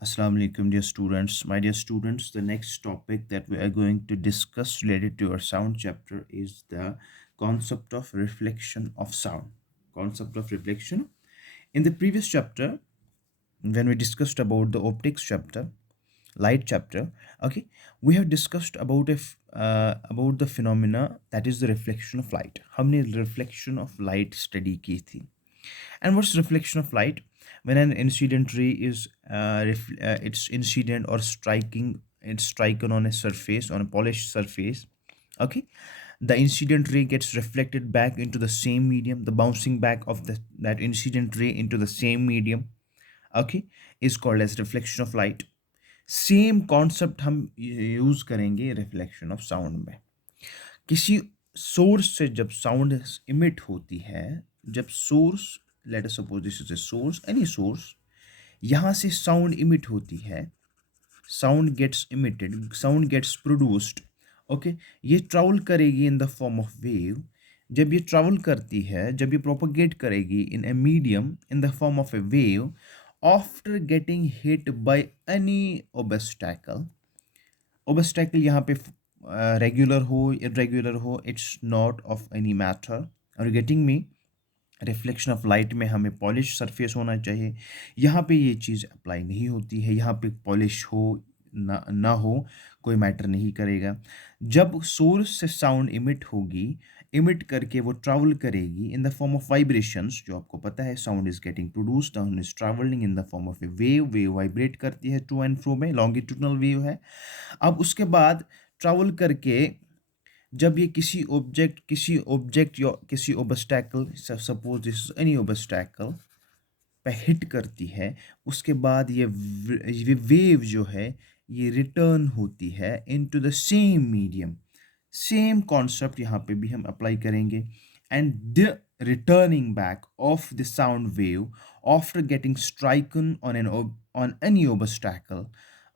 Assalamu alaikum, dear students. My dear students, the next topic that we are going to discuss related to our sound chapter is the concept of reflection of sound. Concept of reflection. In the previous chapter, when we discussed about the optics chapter, light chapter, okay, we have discussed about the phenomena that is the reflection of light. हमने reflection of light study की थी. And what's reflection of light? When an incident ray is it's incident or striking, it's striken on a surface, on a polished surface. Okay, the incident ray gets reflected back into the same medium. The bouncing back of that incident ray into the same medium, okay, is called as reflection of light. Same concept हम use करेंगे reflection of sound में. किसी source से जब sound emit होती है, जब source, let us suppose this is a source, any source, यहाँ से साउंड इमिट होती है, sound gets emitted, sound gets produced. Okay, ये ट्रैवल करेगी in the form of wave. जब ये ट्रैवल करती है, जब ये प्रोपोगेट करेगी in a medium in the form of a wave, after getting hit by any obstacle. obstacle यहाँ पे रेगुलर हो इरेगुलर हो, it's not of any matter. और getting me, reflection of light में हमें पॉलिश सरफेस होना चाहिए. यहाँ पे ये चीज़ अप्लाई नहीं होती है. यहाँ पे पॉलिश हो ना हो, कोई मैटर नहीं करेगा. जब सोर्स से साउंड इमिट होगी, इमिट करके वो ट्रैवल करेगी in the form of vibrations. जो आपको पता है, sound is getting produced, sound is travelling in the form of a wave. Wave vibrate करती है टू एंड फ्रो में, लॉन्गिट्यूडनल वेव है. अब उसके बाद ट्रैवल करके जब ये किसी ऑब्जेक्ट या किसी ओब्स्टैकल, सपोज दिस एनी ओब्स्टैकल, पे हिट करती है, उसके बाद ये वेव जो है ये रिटर्न होती है into the same medium. Same concept यहाँ पे भी हम अप्लाई करेंगे. And the returning back of the sound wave after getting stricken on any obstacle,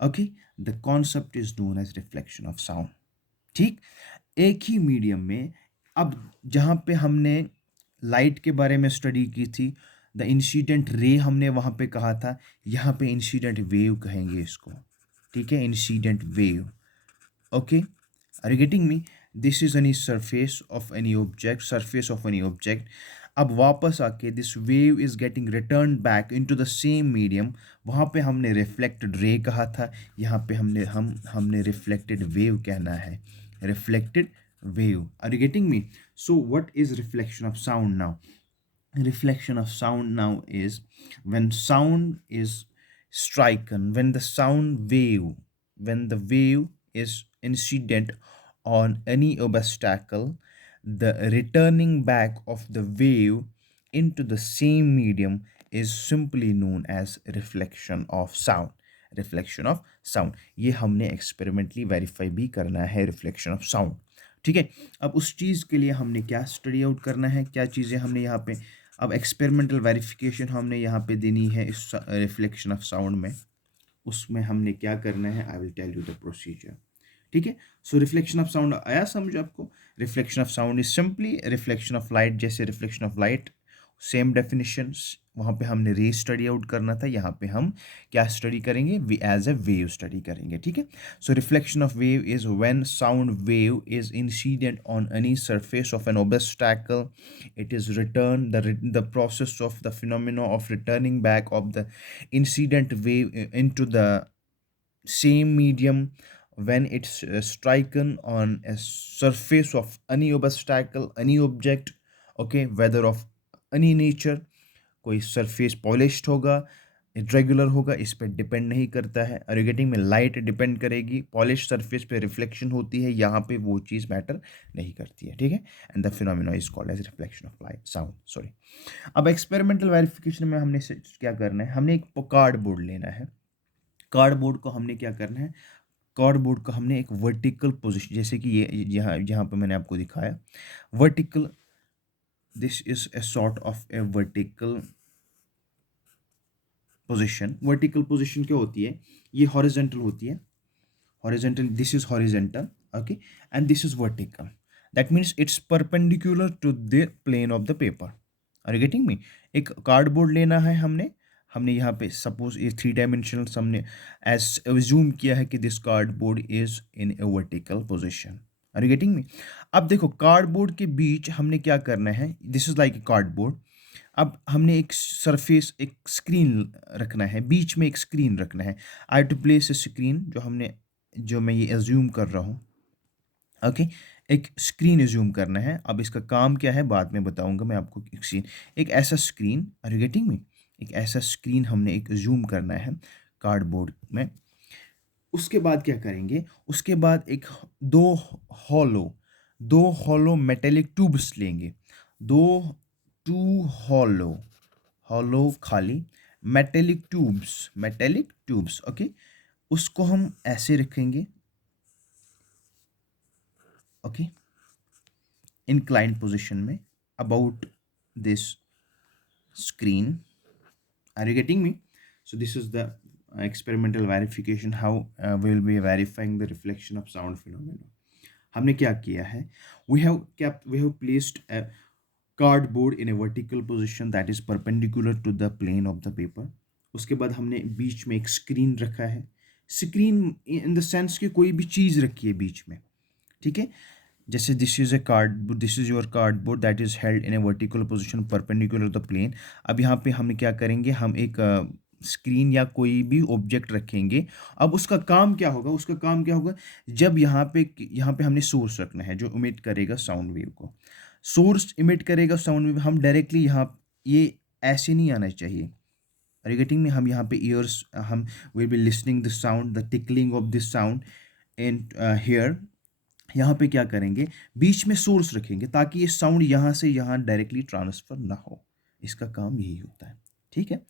okay, the concept is known as reflection of sound. ठीक, एक ही medium में. अब जहाँ पे हमने लाइट के बारे में स्टडी की थी, द इंसिडेंट रे हमने वहाँ पे कहा था, यहाँ पे इंसिडेंट वेव कहेंगे इसको. ठीक है, incident wave. Okay, are you getting me? This is any surface of any object, surface of any object. अब वापस आके this wave is getting return back into the same medium. वहाँ पे हमने रिफ्लेक्टेड रे कहा था, यहाँ पे हमने रिफ्लेक्टेड वेव कहना है. Reflected wave. Are you getting me? So what is reflection of sound now? Reflection of sound now is when sound is striken, when the wave is incident on any obstacle, the returning back of the wave into the same medium is simply known as reflection of sound. Reflection of sound, ये हमने experimentally verify भी करना है, reflection of sound. ठीक है, अब उस चीज़ के लिए हमने क्या स्टडी आउट करना है, क्या चीज़ें हमने यहाँ पे, अब एक्सपेरिमेंटल वेरिफिकेशन हमने यहाँ पे देनी है इस रिफ्लेक्शन ऑफ साउंड में. उसमें हमने क्या करना है, I will tell you the procedure. ठीक है, सो रिफ्लेक्शन ऑफ साउंड आया समझ आपको? Reflection of sound is simply reflection of light. जैसे reflection of light, same definition, वहाँ पे हमने रे स्टडी आउट करना था, यहाँ पे हम क्या स्टडी करेंगे, एज ए वेव स्टडी करेंगे. ठीक है, so reflection of wave is when sound wave is incident on any surface of an obstacle. It is return the process of the phenomena of returning back of the incident wave into the same medium when it's striken on a surface of any obstacle, any object, okay, whether of any nature. कोई surface polished होगा, irregular होगा, इस पर depend नहीं करता है. अरिगेटिंग में light depend करेगी, पॉलिश सरफेस पे रिफ्लेक्शन होती है, यहाँ पे वो चीज़ मैटर नहीं करती है. ठीक है, and the phenomena is called as reflection of light sound. Sorry. अब एक्सपेरिमेंटल वेरिफिकेशन में हमने क्या करना है, हमने एक कार्डबोर्ड लेना है. कार्डबोर्ड को हमने क्या करना है, कार्डबोर्ड को हमने एक वर्टिकल पोजीशन, जैसे कि ये यहाँ यहाँ पे मैंने आपको दिखाया vertical, this is a sort of a vertical position. Vertical position क्या होती है, ये हॉरिजॉन्टल होती है, horizontal, this is horizontal, okay, and this is vertical. That means it's perpendicular to the plane of the paper. Are you getting me? एक cardboard लेना है हमने, हमने यहाँ पे सपोज ये 3 डायमेंशनल हमने एज एज्यूम किया है कि this cardboard is in a vertical position. Are you getting me? अब देखो कार्डबोर्ड के बीच हमने क्या करना है, this is like a cardboard. अब हमने एक सरफेस, एक स्क्रीन रखना है, बीच में एक स्क्रीन रखना है। आई टू प्लेस ए स्क्रीन, जो मैं ये एज्यूम कर रहा हूँ। ओके, एक स्क्रीन एज्यूम करना है। अब इसका काम क्या है बाद में बताऊंगा मैं आपको। एक सीन, एक ऐसा screen, are you getting me? एक ऐसा स्क्रीन हमने एक एज्यूम करना है कार्डबोर्ड में। उसके बाद क्या करेंगे, उसके बाद दो हॉलो दो हॉलो मेटेलिक ट्यूब्स लेंगे। दो टू हॉलो हॉलो खाली मेटेलिक ट्यूब्स। ओके, उसको हम ऐसे रखेंगे। ओके, inclined position में about this screen. Are you getting me? So this is the experimental verification how we will be verifying the reflection of sound phenomena. हमने क्या किया है, we have placed a cardboard in a vertical position that is perpendicular to the plane of the paper. उसके बाद हमने बीच में एक screen रखा है। स्क्रीन इन द सेंस कि कोई भी चीज़ रखी है बीच में, ठीक है। जैसे this is your cardboard that is held in a vertical position perpendicular the plane. अब यहाँ पे हम क्या करेंगे, हम एक स्क्रीन या कोई भी ऑब्जेक्ट रखेंगे। अब उसका काम क्या होगा, जब यहाँ पे हमने सोर्स रखना है जो इमिट करेगा साउंड वेव को। सोर्स इमिट करेगा साउंड वेव, हम डायरेक्टली ये ऐसे नहीं आना चाहिए। आर यू गेटिंग में? हम यहाँ पे ईयर्स, हम will be listening the sound, the tickling of this sound in here. यहाँ पे क्या करेंगे, बीच में सोर्स रखेंगे ताकि ये साउंड यहाँ से यहाँ डायरेक्टली ट्रांसफर ना हो। इसका काम यही होता है, ठीक है।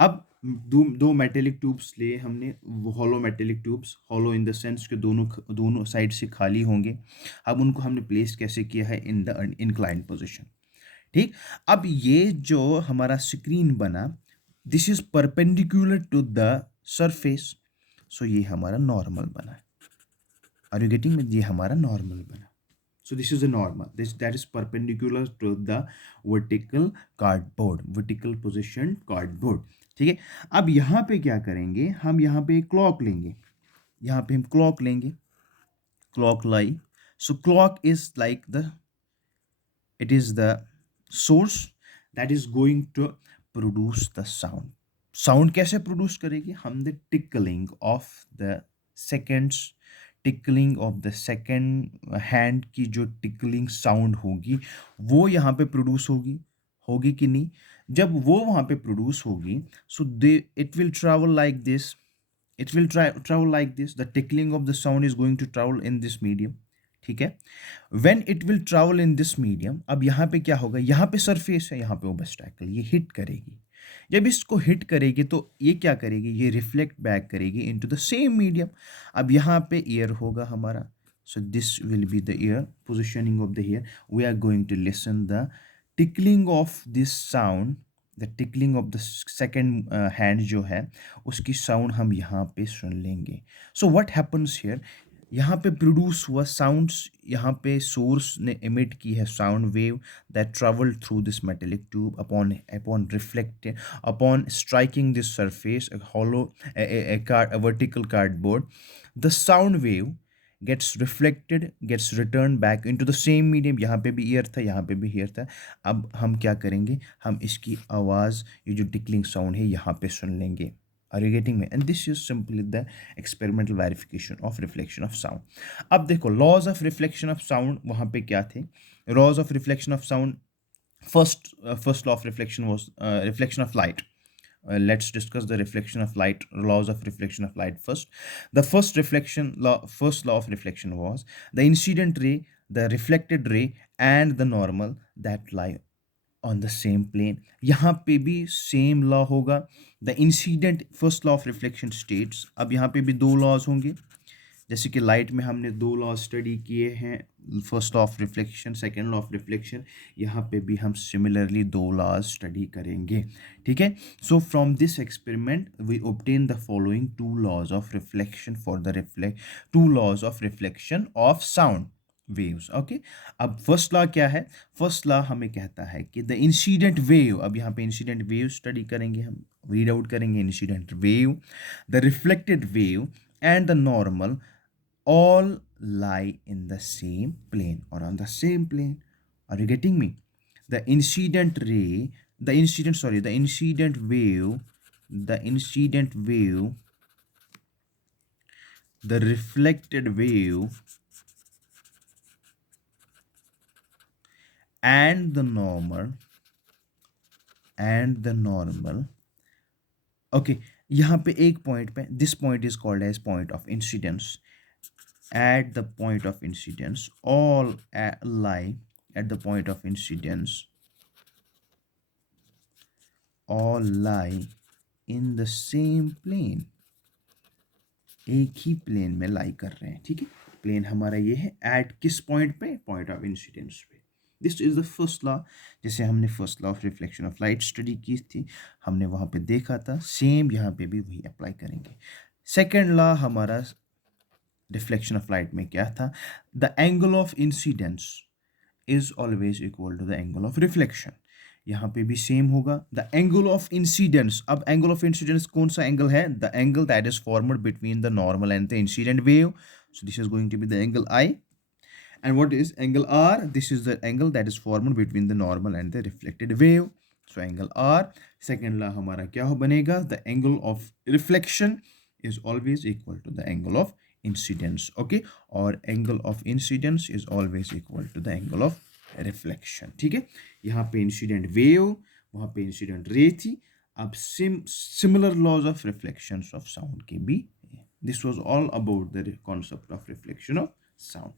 अब दो मेटेलिक ट्यूब्स लिए हमने, hollow metallic tubes, hollow in the sense के दोनों साइड से खाली होंगे। अब उनको हमने प्लेस कैसे किया है, इन द इंक्लाइंड पोजिशन, ठीक। अब ये जो हमारा स्क्रीन बना, this is perpendicular to the surface, so ये हमारा नॉर्मल बना है। Are you getting? ये हमारा नॉर्मल बना। So this is a normal, that is perpendicular to the vertical position cardboard, ठीक है। अब यहाँ पे क्या करेंगे, हम यहाँ पे क्लॉक लेंगे। यहाँ पे हम क्लॉक लेंगे, clock lie. So clock is like it is the source that is going to produce the sound कैसे प्रोड्यूस करेगी, हम the tickling of the second hand की जो टिकलिंग साउंड होगी वो यहाँ पे प्रोड्यूस होगी कि नहीं। जब वो वहाँ पे प्रोड्यूस होगी, so they it will travel like this, the tickling of the sound is going to travel in this medium, ठीक है। When it will travel in this medium, अब यहाँ पे क्या होगा, यहाँ पे सरफेस है, यहाँ पे ओब्स्टैकल, ये हिट करेगी। जब इसको हिट करेगी तो ये क्या करेगी, ये रिफ्लेक्ट बैक करेगी इनटू द सेम मीडियम। अब यहाँ पे ईयर होगा हमारा, so this will be the ear, positioning of the ear. We are going to listen the tickling of this sound, the tickling of the second hand जो है उसकी sound हम यहाँ पे सुन लेंगे। सो व्हाट हैपन्स हियर, यहाँ पे produce हुआ साउंड्स, यहाँ पे सोर्स ने इमिट की है sound wave that travel through this metallic tube upon reflected upon striking this surface hollow a vertical cardboard. The sound wave gets returned back into the same medium। यहाँ पे भी year था, यहाँ पे भी ईयर था। अब हम क्या करेंगे, हम इसकी आवाज़, ये जो टिकलिंग साउंड है यहाँ पे सुन लेंगे। Are you getting me? And this is simply the experimental verification of reflection of sound. अब देखो laws of reflection of sound वहाँ पे क्या थे, laws of reflection of sound, first law of reflection was reflection of light. Let's discuss the reflection of light, laws of reflection of light first. The first law of reflection was the incident ray, the reflected ray, and the normal that lie on the same plane. यहाँ पे भी same law होगा, the incident, first law of reflection states. अब यहाँ पे भी दो laws होंगे, जैसे कि लाइट में हमने दो लॉ स्टडी किए हैं, first law of reflection, second law of reflection. यहाँ पे भी हम सिमिलरली दो लॉज स्टडी करेंगे, ठीक है। So from this experiment we obtain the following two laws of reflection for the two laws of reflection of sound. Waves. Okay, अब first law क्या है? फर्स्ट लॉ हमें कहता है कि द इंसिडेंट वेव, अब यहाँ पे इंसिडेंट वेव स्टडी करेंगे हम, रीड आउट करेंगे incident wave, the reflected wave and the normal all lie in the same plane or on the same plane. Are you getting me? The incident ray, the incident, sorry, the incident wave, the incident wave, the reflected wave, and the normal, and the normal. Okay, यहाँ पे एक point पे, this point is called as point of incidence. At the point of incidence, all lie at the point of incidence, all lie in the same plane, एक ही plane में लाई कर रहे हैं। ठीक है, प्लेन हमारा ये है, एट किस पॉइंट पे? पॉइंट ऑफ इंसिडेंस पे। This is the first law. जैसे हमने first law of reflection of light study की थी, हमने वहाँ पे देखा था, सेम यहाँ पे भी वही अप्लाई करेंगे। सेकेंड लॉ हमारा रिफ्लेक्शन ऑफ लाइट में क्या था? The angle of incidence is always equal to the angle of reflection. यहाँ पे भी सेम होगा, द एंगल ऑफ इंसिडेंस। अब एंगल ऑफ इंसिडेंस कौन सा एंगल है? The angle that is formed between the normal and the incident wave, so this is going to be the angle I. And what is angle R? This is the angle that is formed between the normal and the reflected wave, so angle R. Second law हमारा क्या हो बनेगा? The angle of reflection is always equal to the angle of incidence, okay, or angle of incidence is always equal to the angle of reflection. ठीक है, यहाँ पे incident wave, वहाँ पे इंसिडेंट रे थी। अब similar laws of reflection of sound के भी। This was all about the concept of reflection of sound.